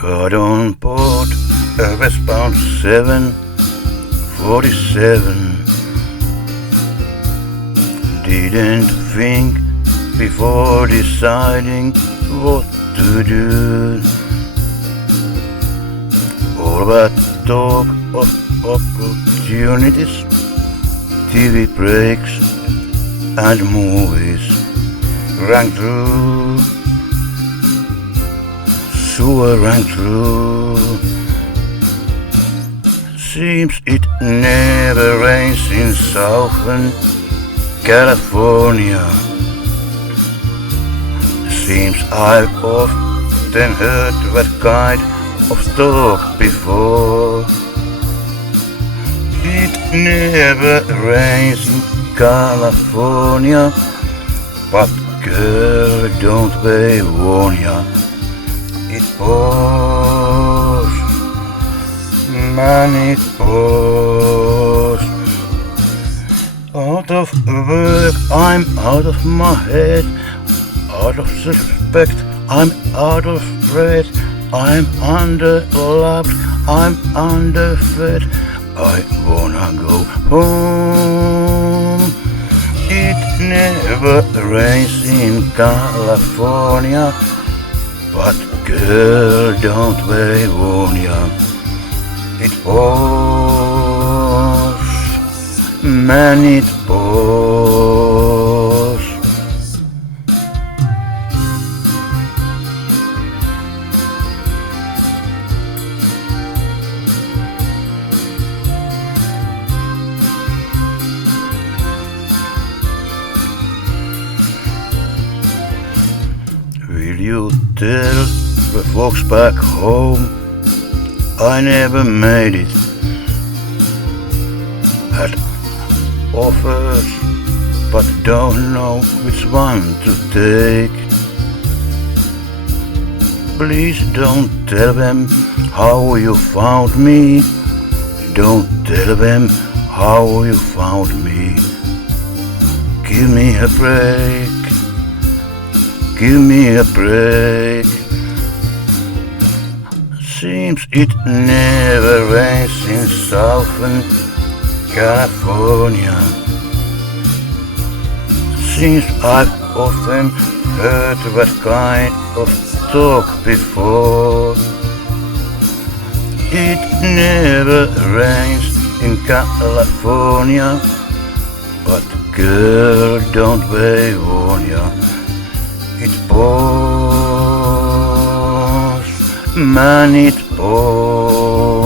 Got on board a westbound 747. Didn't think before deciding what to do. All that talk of opportunities, TV breaks and movies rang true. Sewer rang true. Seems it never rains in Southern California. Seems I've often heard that kind of talk before. It never rains in California, but girl, don't they warn ya? It pours, man, it pours. Out of work, I'm out of my head. Out of respect, I'm out of breath. I'm underloved, I'm underfed. I wanna go home. It never rains in California, but girl, don't they warn ya? It pours, man, it pours. Will you tell the folks back home I never made it? Had offers, but don't know which one to take. Please don't tell them how you found me. Don't tell them how you found me. Give me a break. Give me a break. Seems it never rains in Southern California. Seems I've often heard that kind of talk before. It never rains in California, but girl, don't they warn ya? It pours, man, it pours.